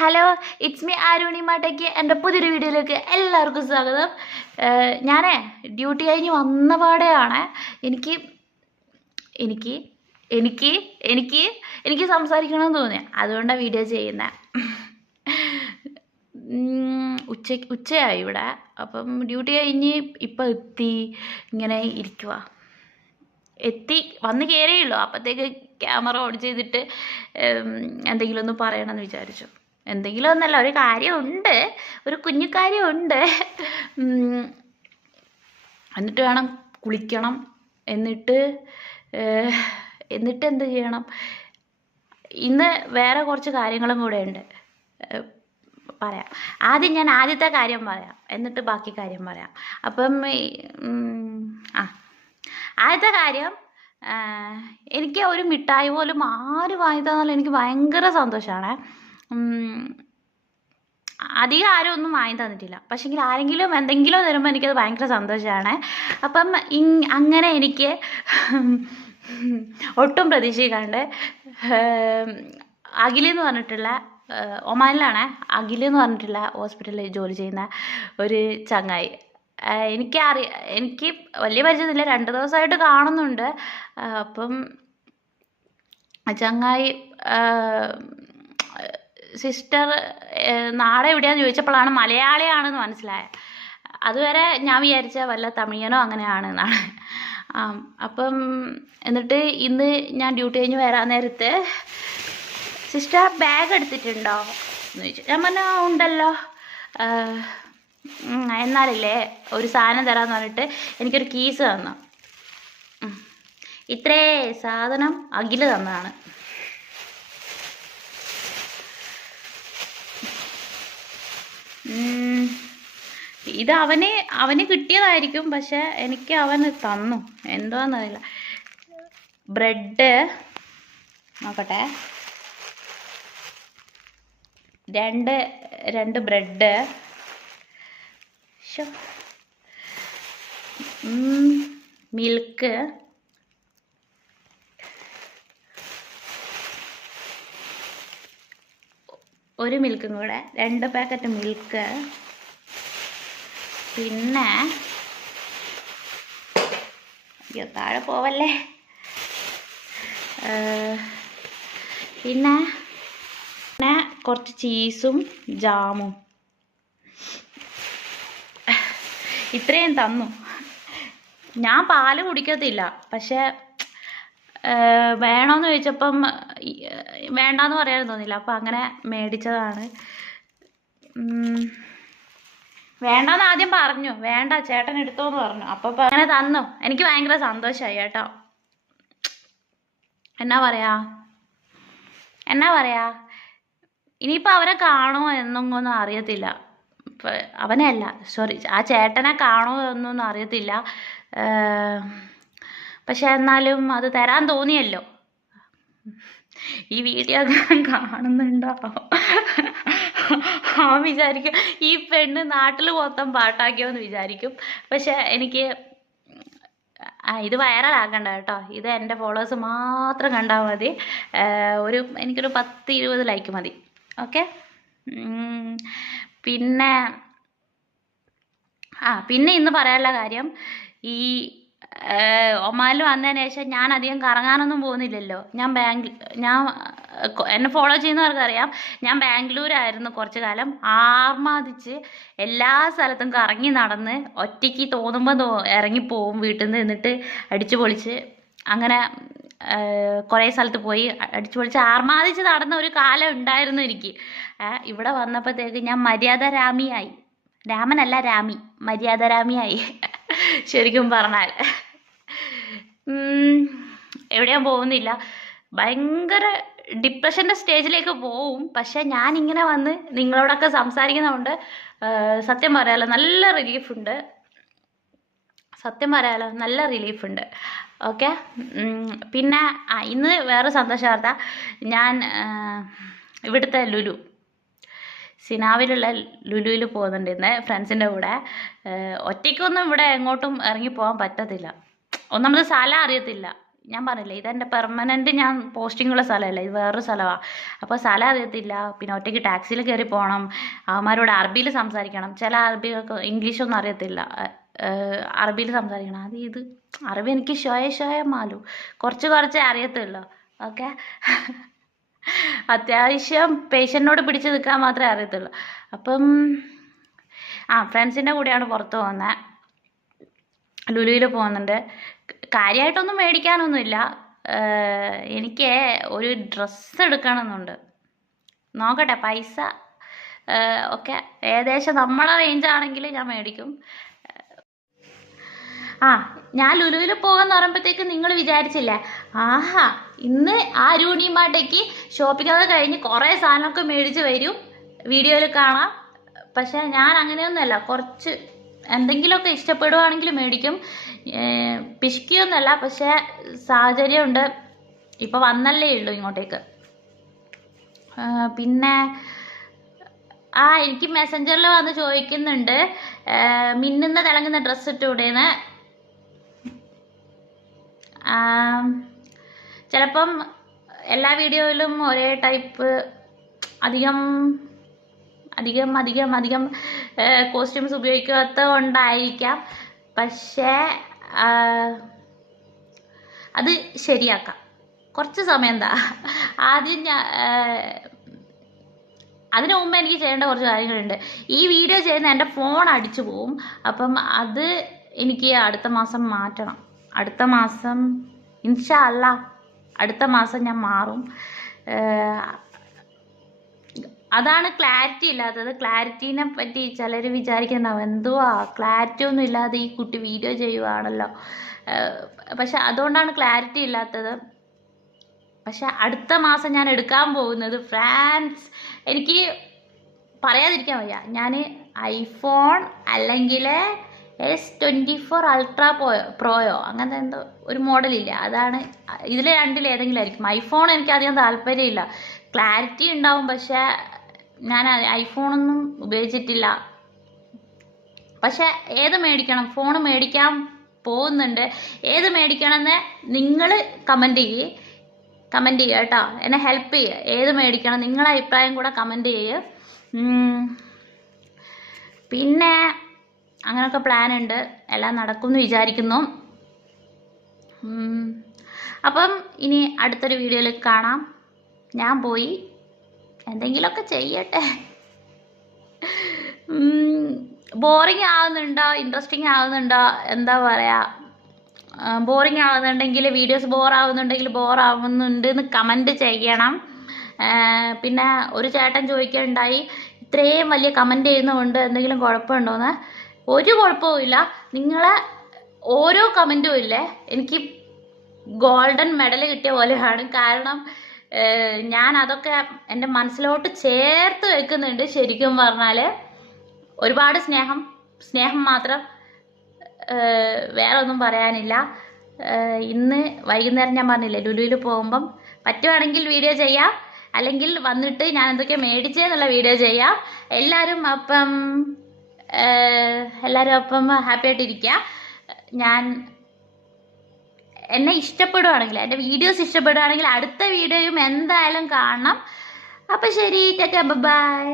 Hello it's me Aruni മാട്ടയ്ക്ക് എന്റെ പുതിയൊരു വീഡിയോയിലേക്ക് എല്ലാവർക്കും സ്വാഗതം. ഞാനേ ഡ്യൂട്ടി കഴിഞ്ഞ് വന്ന പാടെയാണ് എനിക്ക് എനിക്ക് എനിക്ക് എനിക്ക് എനിക്ക് സംസാരിക്കണമെന്ന് തോന്നി അതുകൊണ്ടാണ് വീഡിയോ ചെയ്യുന്നത് ഉച്ച ഉച്ചയായി ഇവിടെ. അപ്പം ഡ്യൂട്ടി കഴിഞ്ഞ് ഇപ്പം എത്തി ഇങ്ങനെ ഇരിക്കുക എത്തി വന്ന് കയറിയുള്ളൂ അപ്പോഴത്തേക്ക് ക്യാമറ ഓൺ ചെയ്തിട്ട് എന്തെങ്കിലും ഒന്ന് പറയണമെന്ന് വിചാരിച്ചു. എന്തെങ്കിലും ഒന്നല്ല ഒരു കാര്യമുണ്ട് ഒരു കുഞ്ഞു കാര്യമുണ്ട് ഉം, എന്നിട്ട് വേണം കുളിക്കണം. എന്നിട്ട് എന്നിട്ട് എന്ത് ചെയ്യണം? ഇന്ന് വേറെ കുറച്ച് കാര്യങ്ങളും കൂടെ ഉണ്ട്. പറയാം. ആദ്യം ഞാൻ ആദ്യത്തെ കാര്യം പറയാം. എന്നിട്ട് ബാക്കി കാര്യം പറയാം. അപ്പം ആ. ആദ്യത്തെ കാര്യം എനിക്ക് ഒരു മിഠായി പോലും ആര് വാങ്ങി തന്നാലും എനിക്ക് ഭയങ്കര സന്തോഷമാണ് അധികം ആരും ഒന്നും വാങ്ങി തന്നിട്ടില്ല. പക്ഷെങ്കിൽ ആരെങ്കിലും എന്തെങ്കിലും തരുമ്പോൾ എനിക്കത് ഭയങ്കര സന്തോഷമാണ് അപ്പം അങ്ങനെ എനിക്ക് ഒട്ടും പ്രതീക്ഷിക്കാണ്ട് അഖിലെന്ന് പറഞ്ഞിട്ടുള്ള ഒമാനിലാണ് അഖിലെന്ന് പറഞ്ഞിട്ടുള്ള ഹോസ്പിറ്റലിൽ ജോലി ചെയ്യുന്ന ഒരു ചങ്ങായി. എനിക്ക് അറിയ എനിക്ക് വലിയ പരിചയമില്ല രണ്ട് ദിവസമായിട്ട് കാണുന്നുണ്ട്. അപ്പം ചങ്ങായി സിസ്റ്റർ നാളെ എവിടെയാന്ന് ചോദിച്ചപ്പോഴാണ് മലയാളിയാണെന്ന് മനസ്സിലായത്. അതുവരെ ഞാൻ വിചാരിച്ച വല്ല തമിഴനോ അങ്ങനെയാണെന്നാണ് അപ്പം എന്നിട്ട് ഇന്ന് ഞാൻ ഡ്യൂട്ടി കഴിഞ്ഞ് വരാൻ നേരത്ത് സിസ്റ്റർ ബാഗ് എടുത്തിട്ടുണ്ടോ എന്ന് ചോദിച്ചു. ഞാൻ പറഞ്ഞു "ആ, ഉണ്ടല്ലോ. എന്നാലില്ലേ ഒരു സാധനം തരാമെന്ന് പറഞ്ഞിട്ട് എനിക്കൊരു കീസ് തന്നു. ഇത്രേ സാധനം അഖിൽ തന്നതാണ്. ഇത് അവന് അവന് കിട്ടിയതായിരിക്കും പക്ഷെ എനിക്ക് അവൻ തന്നു. എന്താന്നറിയില്ല. ബ്രെഡ് നോക്കട്ടെ. രണ്ട് രണ്ട് ബ്രെഡ്. മിൽക്ക്. ഒരു മിൽക്കും കൂടെ രണ്ട് പാക്കറ്റ് മിൽക്ക്. പിന്നെ താഴെ പോവല്ലേ? പിന്നെ പിന്നെ കുറച്ച് ചീസും ജാമും. ഇത്രയും തന്നു. ഞാൻ പാൽ കുടിക്കത്തില്ല പക്ഷെ വേണമെന്ന് ചോദിച്ചപ്പം വേണ്ടാന്ന് പറയാൻ തോന്നില്ല അപ്പോൾ അങ്ങനെ മേടിച്ചതാണ്. വേണ്ടാന്ന് ആദ്യം പറഞ്ഞു. വേണ്ട ചേട്ടൻ എടുത്തോന്ന് പറഞ്ഞു. അപ്പോൾ അങ്ങനെ തന്നു. എനിക്ക് ഭയങ്കര സന്തോഷമായി കേട്ടോ. എന്നാ പറയാ? എന്നാ പറയാ? ഇനിയിപ്പോൾ അവരെ കാണുമോ എന്നൊന്നും അറിയത്തില്ല. അവനെയല്ല സോറി ആ ചേട്ടനെ കാണുമോ എന്നൊന്നും അറിയത്തില്ല. പക്ഷെ എന്നാലും അത് തരാൻ തോന്നിയല്ലോ. ഈ വീഡിയോ കാണുന്നുണ്ടോ? ആ വിചാരിക്കും ഈ പെണ്ണ് നാട്ടിൽ മൊത്തം പാട്ടാക്കിയോ എന്ന് വിചാരിക്കും. പക്ഷെ എനിക്ക് ആ ഇത് വൈറലാക്കണ്ട കേട്ടോ. ഇത് എന്റെ ഫോളോവേഴ്സ് മാത്രം കണ്ടാൽ മതി. ഒരു എനിക്കൊരു പത്ത് ഇരുപത് ലൈക്ക് മതി. ഓക്കെ പിന്നെ ആ പിന്നെ ഇന്ന് പറയാനുള്ള കാര്യം ഈ ഒമാനിൽ വന്നതിന് ശേഷം ഞാൻ അധികം കറങ്ങാനൊന്നും പോകുന്നില്ലല്ലോ. ഞാൻ ബാങ്ക് ഞാൻ എന്നെ ഫോളോ ചെയ്യുന്നവർക്കറിയാം ഞാൻ ബാംഗ്ലൂരായിരുന്നു കുറച്ച് കാലം ആർമാദിച്ച് എല്ലാ സ്ഥലത്തും കറങ്ങി നടന്ന് ഒറ്റയ്ക്ക് തോന്നുമ്പോൾ തോ ഇറങ്ങിപ്പോവും വീട്ടിൽ നിന്ന് എന്നിട്ട് അടിച്ചു പൊളിച്ച് അങ്ങനെ കുറേ സ്ഥലത്ത് പോയി അടിച്ച് പൊളിച്ച് ആർമാദിച്ച് നടന്ന ഒരു കാലം ഉണ്ടായിരുന്നു എനിക്ക്. ഇവിടെ വന്നപ്പോഴത്തേക്ക് ഞാൻ മര്യാദ രാമിയായി രാമനല്ല രാമി മര്യാദ രാമിയായി ശരിക്കും പറഞ്ഞാൽ എവിടെയും പോകുന്നില്ല. ഭയങ്കര ഡിപ്രഷന്റെ സ്റ്റേജിലേക്ക് പോവും. പക്ഷെ ഞാനിങ്ങനെ വന്ന് നിങ്ങളോടൊക്കെ സംസാരിക്കുന്നതുകൊണ്ട് സത്യം പറയാലോ നല്ല റിലീഫുണ്ട്. സത്യം പറയാലോ നല്ല റിലീഫുണ്ട്. ഓക്കെ? പിന്നെ ഇന്ന് വേറെ സന്തോഷ വാർത്ത ഞാൻ ഇവിടുത്തെ ലുലു. സിനാവിലുള്ള ലുലുവിൽ പോകുന്നുണ്ട് ഫ്രണ്ട്സിന്റെ കൂടെ. ഒറ്റയ്ക്കൊന്നും ഇവിടെ എങ്ങോട്ടും ഇറങ്ങി പോകാൻ പറ്റത്തില്ല. ഒന്നാമത് സ്ഥലം അറിയത്തില്ല. ഞാൻ പറഞ്ഞില്ലേ ഇതെന്റെ പെർമനന്റ് ഞാൻ പോസ്റ്റിങ്ങുള്ള സ്ഥലമല്ല ഇത് വേറൊരു സ്ഥലമാണ് അപ്പോൾ സ്ഥലം അറിയത്തില്ല പിന്നെ ഒറ്റയ്ക്ക് ടാക്സിയിൽ കയറി പോകണം അവന്മാരോട് അറബിയിൽ സംസാരിക്കണം. ചില അറബികൾക്ക് ഇംഗ്ലീഷൊന്നും അറിയത്തില്ല. അറബിയിൽ സംസാരിക്കണം. അത് ഇത് അറബി എനിക്ക് ഷോയ ഷോയ മാലു. കുറച്ച് കുറച്ചേ അറിയത്തുള്ളൂ. ഓക്കെ? അത്യാവശ്യം പേഷ്യന്റിനോട് പിടിച്ച് നിൽക്കാൻ മാത്രമേ അറിയത്തുള്ളൂ. അപ്പം ആ ഫ്രണ്ട്സിന്റെ കൂടെയാണ് പുറത്ത് പോകുന്നത് ലുലുവിൽ പോകുന്നുണ്ട്. കാര്യമായിട്ടൊന്നും മേടിക്കാനൊന്നുമില്ല. എനിക്ക് ഒരു ഡ്രസ്സ് എടുക്കണമെന്നുണ്ട്. നോക്കട്ടെ പൈസ ഒക്കെ ഏകദേശം നമ്മളെ റേഞ്ച് ആണെങ്കിൽ ഞാൻ മേടിക്കും. ആ ഞാൻ ലുലുവിൽ പോകാന്ന് പറയുമ്പോഴത്തേക്ക് നിങ്ങൾ വിചാരിച്ചില്ലേ? ആഹാ ഇന്ന് ആ രൂണിമാട്ടേക്ക് ഷോപ്പിംഗ് കഴിഞ്ഞ് കുറേ സാധനമൊക്കെ മേടിച്ച് വരും. വീഡിയോയിൽ കാണാം. പക്ഷേ ഞാൻ അങ്ങനെയൊന്നുമല്ല കുറച്ച് എന്തെങ്കിലുമൊക്കെ ഇഷ്ടപ്പെടുവാണെങ്കിൽ മേടിക്കും. പിശുക്കിയൊന്നുമല്ല പക്ഷേ സാഹചര്യമുണ്ട്. ഇപ്പോൾ വന്നല്ലേ ഉള്ളൂ ഇങ്ങോട്ടേക്ക്. പിന്നെ ആ എനിക്ക് മെസ്സഞ്ചറിൽ വന്ന് ചോദിക്കുന്നുണ്ട്. മിന്നുന്ന തിളങ്ങുന്ന ഡ്രസ്സ് ഇട്ടൂടേന്ന് ചിലപ്പം എല്ലാ വീഡിയോയിലും ഒരേ ടൈപ്പ് അധികം അധികം അധികം അധികം കോസ്റ്റ്യൂംസ് ഉപയോഗിക്കാത്ത കൊണ്ടായിരിക്കാം പക്ഷേ അത് ശരിയാക്കാം. കുറച്ച് സമയം എന്താ? ആദ്യം ഞാൻ അതിനു മുമ്പ് എനിക്ക് ചെയ്യേണ്ട കുറച്ച് കാര്യങ്ങളുണ്ട്. ഈ വീഡിയോ ചെയ്യുന്ന എന്റെ ഫോൺ അടിച്ചു പോവും. അപ്പം അത് എനിക്ക് അടുത്ത മാസം മാറ്റണം. അടുത്ത മാസം ഇൻഷാ അല്ല അടുത്ത മാസം ഞാൻ മാറും. അതാണ് ക്ലാരിറ്റി ഇല്ലാത്തത്. ക്ലാരിറ്റീനെ പറ്റി ചിലർ വിചാരിക്കുന്നുണ്ടാവും എന്തുവാ? ക്ലാരിറ്റി ഒന്നും ഇല്ലാതെ ഈ കുട്ടി വീഡിയോ ചെയ്യുവാണല്ലോ. പക്ഷെ അതുകൊണ്ടാണ് ക്ലാരിറ്റി ഇല്ലാത്തത്. പക്ഷെ അടുത്ത മാസം ഞാൻ എടുക്കാൻ പോകുന്നത് ഫ്രാൻസ്. എനിക്ക് പറയാതിരിക്കാൻ വയ്യ. ഞാൻ ഐഫോൺ അല്ലെങ്കിൽ എസ് ട്വന്റി ഫോർ അൾട്രാ പോയോ പ്രോയോ അങ്ങനത്തെ എന്തോ ഒരു മോഡലില്ല? അതാണ് ഇതിൽ രണ്ടിൽ ഏതെങ്കിലും ആയിരിക്കും. ഐഫോൺ എനിക്ക് അധികം താല്പര്യമില്ല. ക്ലാരിറ്റി ഉണ്ടാവും പക്ഷേ ഞാൻ ഐഫോണൊന്നും ഉപയോഗിച്ചിട്ടില്ല. പക്ഷെ ഏത് മേടിക്കണം? ഫോൺ മേടിക്കാൻ പോകുന്നുണ്ട്. ഏത് മേടിക്കണമെന്ന് നിങ്ങൾ കമന്റ് ചെയ്യ്. കമന്റ് ചെയ്യുക കേട്ടോ. എന്നെ ഹെൽപ്പ് ചെയ്യുക ഏത് മേടിക്കണം? നിങ്ങളുടെ അഭിപ്രായം കൂടെ കമന്റ് ചെയ്യുക. പിന്നെ അങ്ങനെയൊക്കെ പ്ലാൻ ഉണ്ട്. എല്ലാം നടക്കുമെന്ന് വിചാരിക്കുന്നു. അപ്പം ഇനി അടുത്തൊരു വീഡിയോയിൽ കാണാം. ഞാൻ പോയി എന്തെങ്കിലുമൊക്കെ ചെയ്യട്ടെ. ബോറിങ് ആവുന്നുണ്ടോ? ഇൻട്രസ്റ്റിംഗ് ആവുന്നുണ്ടോ? എന്താ പറയുക ബോറിങ് ആവുന്നുണ്ടെങ്കിൽ വീഡിയോസ് ബോർ ആവുന്നുണ്ട് എന്ന് കമന്റ് ചെയ്യണം. പിന്നെ ഒരു ചേട്ടൻ ചോദിക്കുകയുണ്ടായി ഇത്രയും വലിയ കമന്റ് ചെയ്യുന്നതുകൊണ്ട് എന്തെങ്കിലും കുഴപ്പമുണ്ടോയെന്ന് ഒരു കുഴപ്പവുമില്ല നിങ്ങളെ ഓരോ കമന്റും ഇല്ലേ? എനിക്ക് ഗോൾഡൻ മെഡൽ കിട്ടിയ പോലെയാണ്. കാരണം ഞാൻ അതൊക്കെ എന്റെ മനസ്സിലോട്ട് ചേർത്ത് വെക്കുന്നുണ്ട് ശരിക്കും പറഞ്ഞാൽ ഒരുപാട് സ്നേഹം സ്നേഹം മാത്രം വേറെ ഒന്നും പറയാനില്ല. ഇന്ന് വൈകുന്നേരം ഞാൻ പറഞ്ഞില്ലേ ലുലുവിൽ പോകുമ്പം പറ്റുവാണെങ്കിൽ വീഡിയോ ചെയ്യാം. അല്ലെങ്കിൽ വന്നിട്ട് ഞാൻ എന്തൊക്കെ മേടിച്ചതെന്നുള്ള വീഡിയോ ചെയ്യാം. എല്ലാവരും അപ്പം എല്ലാവരും അപ്പം ഹാപ്പി ആയിട്ടിരിക്കുക ഞാൻ എന്നെ ഇഷ്ടപ്പെടുവാണെങ്കിൽ എന്റെ വീഡിയോസ് ഇഷ്ടപ്പെടുവാണെങ്കിൽ അടുത്ത വീഡിയോയും എന്തായാലും കാണണം. അപ്പം ശരി ടാറ്റ ബൈ